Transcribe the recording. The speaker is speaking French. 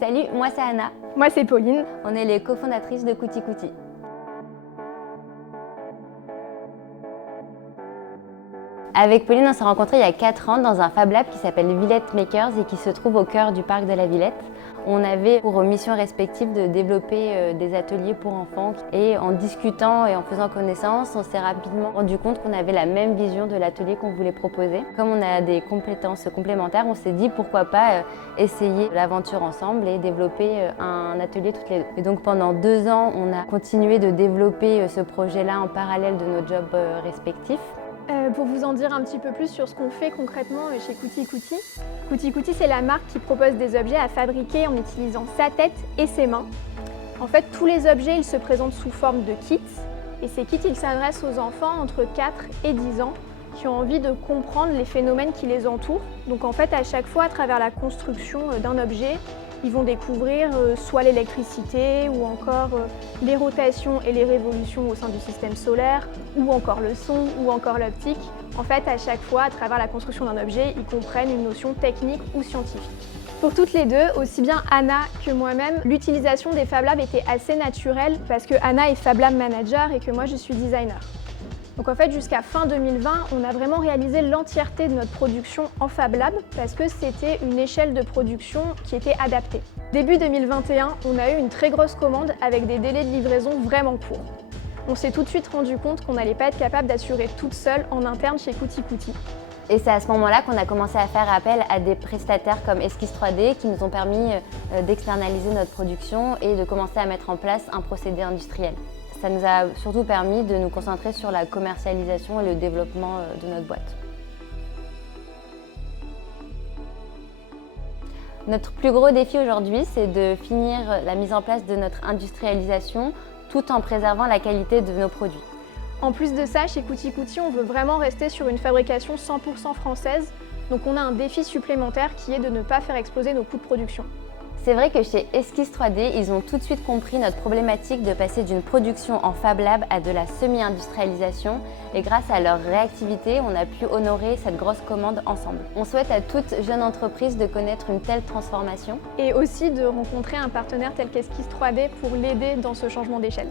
Salut, moi c'est Anna. Moi c'est Pauline. On est les cofondatrices de Kuti Kuti. Avec Pauline, on s'est rencontrés il y a 4 ans dans un Fab Lab qui s'appelle Villette Makers et qui se trouve au cœur du parc de la Villette. On avait pour mission respective de développer des ateliers pour enfants et en discutant et en faisant connaissance, on s'est rapidement rendu compte qu'on avait la même vision de l'atelier qu'on voulait proposer. Comme on a des compétences complémentaires, on s'est dit pourquoi pas essayer l'aventure ensemble et développer un atelier toutes les deux. Et donc pendant 2 ans, on a continué de développer ce projet-là en parallèle de nos jobs respectifs. Pour vous en dire un petit peu plus sur ce qu'on fait concrètement chez Kuti Kuti. Kuti Kuti, c'est la marque qui propose des objets à fabriquer en utilisant sa tête et ses mains. En fait, tous les objets, ils se présentent sous forme de kits. Et ces kits, ils s'adressent aux enfants entre 4 et 10 ans qui ont envie de comprendre les phénomènes qui les entourent. Donc en fait, à chaque fois, à travers la construction d'un objet, ils vont découvrir soit l'électricité ou encore les rotations et les révolutions au sein du système solaire, ou encore le son, ou encore l'optique. En fait, à chaque fois, à travers la construction d'un objet, ils comprennent une notion technique ou scientifique. Pour toutes les deux, aussi bien Anna que moi-même, l'utilisation des Fab Labs était assez naturelle parce que Anna est Fab Lab Manager et que moi je suis designer. Donc en fait, jusqu'à fin 2020, on a vraiment réalisé l'entièreté de notre production en Fab Lab parce que c'était une échelle de production qui était adaptée. Début 2021, on a eu une très grosse commande avec des délais de livraison vraiment courts. On s'est tout de suite rendu compte qu'on n'allait pas être capable d'assurer toute seule en interne chez Kuti Kuti. Et c'est à ce moment-là qu'on a commencé à faire appel à des prestataires comme Esquisse 3D qui nous ont permis d'externaliser notre production et de commencer à mettre en place un procédé industriel. Ça nous a surtout permis de nous concentrer sur la commercialisation et le développement de notre boîte. Notre plus gros défi aujourd'hui, c'est de finir la mise en place de notre industrialisation tout en préservant la qualité de nos produits. En plus de ça, chez Kuti Kuti, on veut vraiment rester sur une fabrication 100% française, donc on a un défi supplémentaire qui est de ne pas faire exploser nos coûts de production. C'est vrai que chez Esquisse 3D, ils ont tout de suite compris notre problématique de passer d'une production en Fab Lab à de la semi-industrialisation et grâce à leur réactivité, on a pu honorer cette grosse commande ensemble. On souhaite à toute jeune entreprise de connaître une telle transformation et aussi de rencontrer un partenaire tel qu'Esquisse 3D pour l'aider dans ce changement d'échelle.